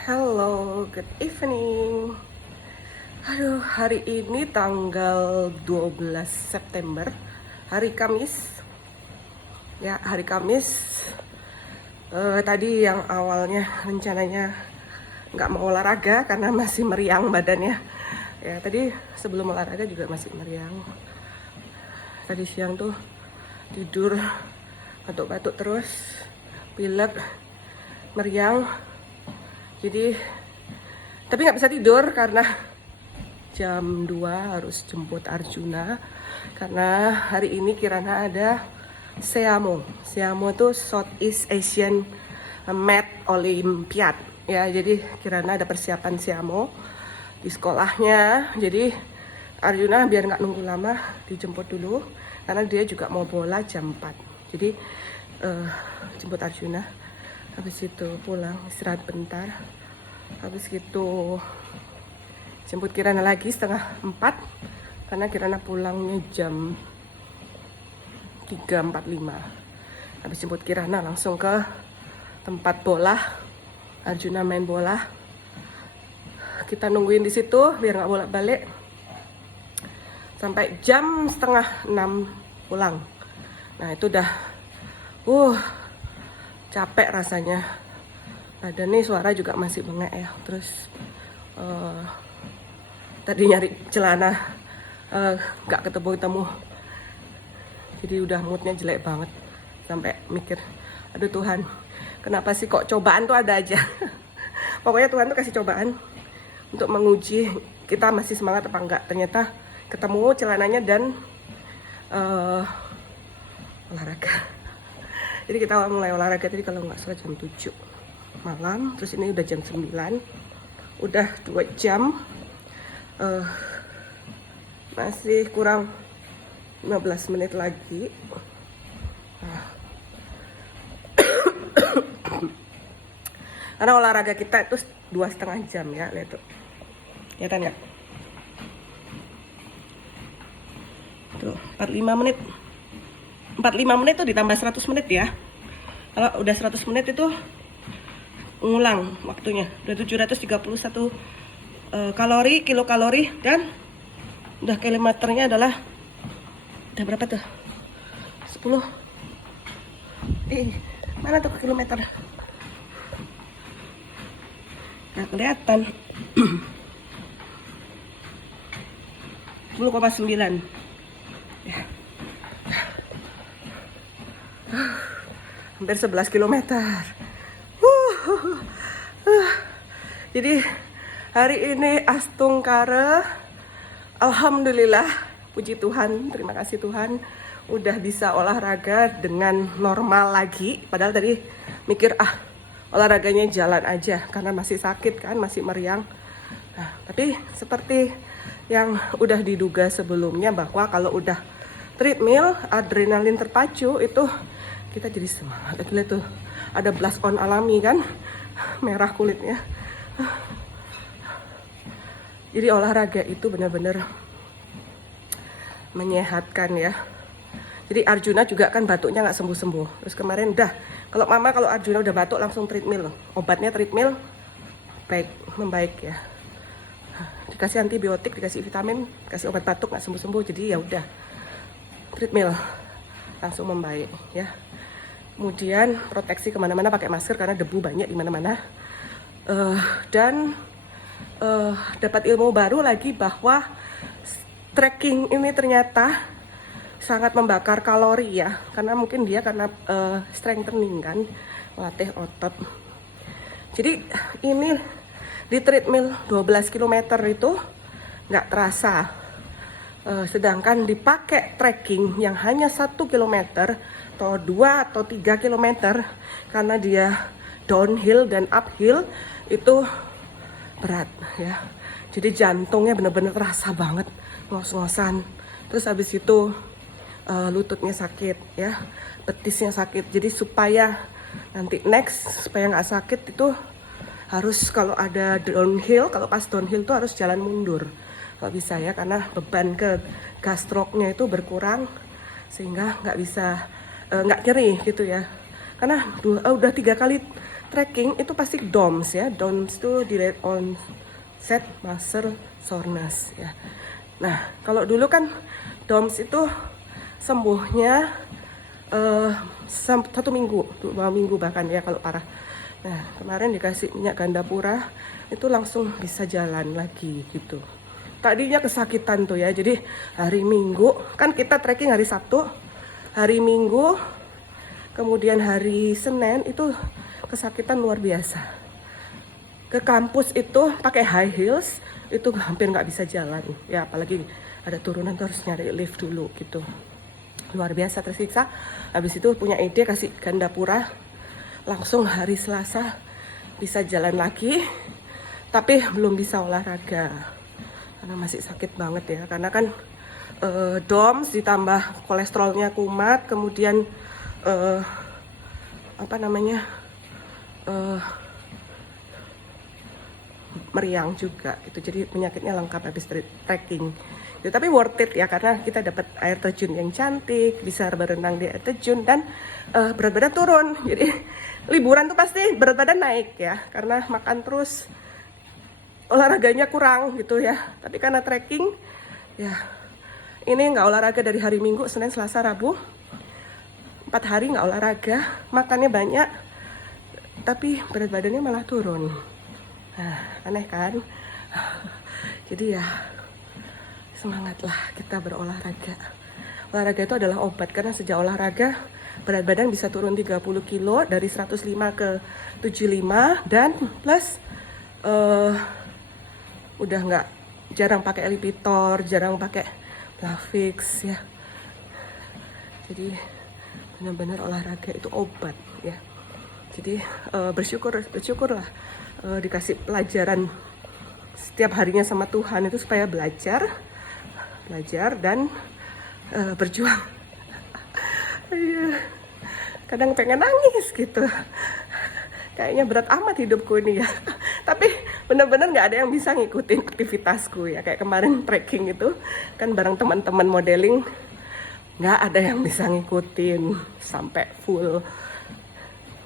Hello, good evening. Aduh, hari ini tanggal 12 September, hari Kamis. Ya, hari Kamis. Tadi yang awalnya rencananya nggak mau olahraga karena masih meriang badannya. Ya, tadi sebelum olahraga juga masih meriang. Tadi siang tuh tidur, batuk-batuk terus, pilek, meriang. Jadi, tapi nggak bisa tidur karena jam 2 harus jemput Arjuna. Karena hari ini Kirana ada SEAMO. SEAMO itu Southeast Asian Math Olympiad. Ya, jadi Kirana ada persiapan SEAMO di sekolahnya. Jadi Arjuna biar nggak nunggu lama dijemput dulu. Karena dia juga mau bola jam 4. Jadi jemput Arjuna. Habis itu pulang istirahat bentar. Habis itu jemput Kirana lagi setengah 4 karena Kirana pulangnya jam 3.45. Habis jemput Kirana langsung ke tempat bola. Arjuna main bola. Kita nungguin di situ biar nggak bolak-balik sampai jam setengah 6 pulang. Nah itu udah capek rasanya. Badan nih suara juga masih bengek ya. Terus tadi nyari celana nggak ketemu. Jadi udah moodnya jelek banget. Sampai mikir, aduh Tuhan, kenapa sih kok cobaan tuh ada aja. Pokoknya Tuhan tuh kasih cobaan untuk menguji kita masih semangat apa enggak. Ternyata ketemu celananya dan olahraga. Jadi kita mulai olahraga tadi kalau nggak salah jam 7 malam. Terus ini udah jam 9. Udah 2 jam. Masih kurang 15 menit lagi. Karena olahraga kita itu 2,5 jam ya. Lihat tuh. Kelihatan nggak? Tuh, 45 menit. 45 menit tuh ditambah 100 menit ya. Kalau udah 100 menit itu ngulang waktunya. Udah 731 kilokalori dan udah kilometernya adalah udah berapa tuh? 10. Mana tuh kilometer? Nggak kelihatan. 10,9. Ya. Hampir 11 kilometer. Jadi hari ini Astungkara, alhamdulillah, puji Tuhan, terima kasih Tuhan, udah bisa olahraga dengan normal lagi. Padahal tadi mikir olahraganya jalan aja karena masih sakit kan, masih meriang. Nah, tapi seperti yang udah diduga sebelumnya bahwa kalau udah treadmill, adrenalin terpacu itu kita jadi semangat. Lihat tuh, ada blush on alami kan, merah kulitnya. Jadi olahraga itu benar-benar menyehatkan ya. Jadi Arjuna juga kan batuknya nggak sembuh-sembuh. Terus kemarin kalau Arjuna udah batuk langsung treadmill. Obatnya treadmill membaik ya. Dikasih antibiotik, dikasih vitamin, dikasih obat batuk nggak sembuh-sembuh. Jadi ya udah treadmill langsung membaik ya. Kemudian proteksi kemana-mana pakai masker karena debu banyak di mana-mana. Dan dapat ilmu baru lagi bahwa trekking ini ternyata sangat membakar kalori ya, karena mungkin dia karena strengthening kan, melatih otot. Jadi ini di treadmill 12 km itu nggak terasa. Sedangkan dipakai trekking yang hanya 1 km atau 2 atau 3 km karena dia downhill dan uphill itu berat ya. Jadi jantungnya bener-bener terasa banget, ngos-ngosan. Terus habis itu lututnya sakit ya, betisnya sakit. Jadi supaya nanti supaya nggak sakit itu harus kalau ada downhill, kalau pas downhill tuh harus jalan mundur. Kalau bisa ya, karena beban ke gastroknya itu berkurang sehingga nggak nyeri gitu ya. Karena udah 3 kali trekking itu pasti DOMS ya. DOMS itu Delayed Onset Muscle Soreness ya. Nah, kalau dulu kan DOMS itu sembuhnya 1 minggu, 2 minggu bahkan ya kalau parah. Nah, kemarin dikasih minyak Gandapura itu langsung bisa jalan lagi gitu. Tadinya kesakitan tuh ya, jadi hari Minggu, kan kita trekking hari Sabtu, hari Minggu, kemudian hari Senin itu kesakitan luar biasa. Ke kampus itu pakai high heels, itu hampir nggak bisa jalan. Ya apalagi ada turunan tuh harus nyari lift dulu gitu. Luar biasa tersiksa. Habis itu punya ide kasih Gandapura, langsung hari Selasa bisa jalan lagi. Tapi belum bisa olahraga karena masih sakit banget ya. Karena kan DOMS ditambah kolesterolnya kumat, kemudian meriang juga itu, jadi penyakitnya lengkap habis trekking ya, tapi worth it ya karena kita dapat air terjun yang cantik, bisa berenang di air terjun, dan berat badan turun. Jadi liburan tuh pasti berat badan naik ya karena makan terus, olahraganya kurang gitu ya. Tapi karena trekking ya, ini nggak olahraga dari hari Minggu, Senin, Selasa, Rabu, 4 hari nggak olahraga, makannya banyak, tapi berat badannya malah turun. Nah, aneh kan? Jadi ya, semangatlah kita berolahraga. Olahraga itu adalah obat, karena sejak olahraga berat badan bisa turun 30 kilo dari 105 ke 75, dan plus udah nggak, jarang pakai Lipitor, jarang pakai Plavix ya. Jadi benar-benar olahraga itu obat ya. Jadi bersyukurlah dikasih pelajaran setiap harinya sama Tuhan itu supaya belajar dan berjuang. Kadang pengen nangis gitu, kayaknya berat amat hidupku ini ya. Tapi benar-benar nggak ada yang bisa ngikutin aktivitasku ya. Kayak kemarin trekking itu kan bareng teman-teman modeling, nggak ada yang bisa ngikutin sampai full.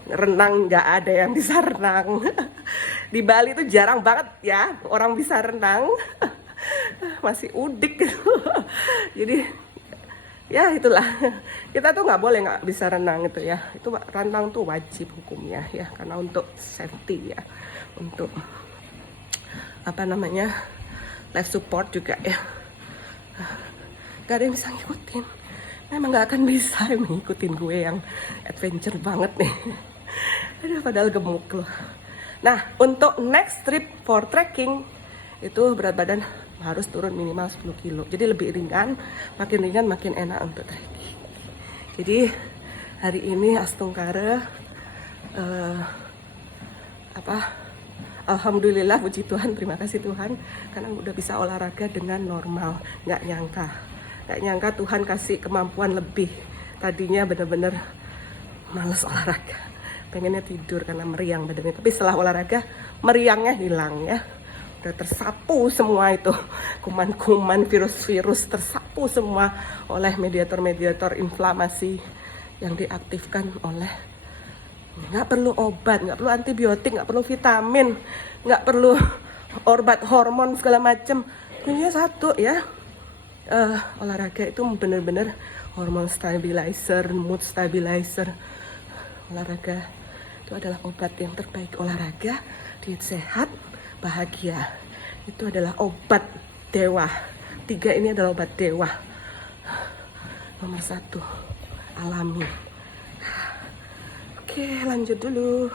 Renang nggak ada yang bisa renang. Di Bali itu jarang banget ya orang bisa renang. Masih udik gitu. Jadi ya itulah, kita tuh nggak boleh nggak bisa renang gitu ya. Itu renang tuh wajib hukumnya ya, karena untuk safety ya, untuk life support juga ya. Gak ada yang bisa ngikutin, memang nggak akan bisa ngikutin gue yang adventure banget nih. Aduh, padahal gemuk loh. Nah, untuk next trip for trekking itu berat badan harus turun minimal 10 kilo. Jadi lebih ringan, makin ringan makin enak untuk trekking. Jadi hari ini Astungkara alhamdulillah, puji Tuhan, terima kasih Tuhan, karena udah bisa olahraga dengan normal. Nggak nyangka Tuhan kasih kemampuan lebih. Tadinya bener-bener males olahraga, pengennya tidur karena meriang badannya. Tapi setelah olahraga meriangnya hilang ya. Udah tersapu semua itu, kuman-kuman, virus-virus tersapu semua oleh mediator-mediator inflamasi yang diaktifkan oleh, nggak perlu obat, nggak perlu antibiotik, nggak perlu vitamin, nggak perlu obat hormon segala macem. Ini satu ya, olahraga itu bener-bener hormon stabilizer, mood stabilizer. Olahraga itu adalah obat yang terbaik. Olahraga, diet sehat, bahagia, itu adalah obat dewa. 3 ini adalah obat dewa. Nomor 1, alami. Oke, lanjut dulu.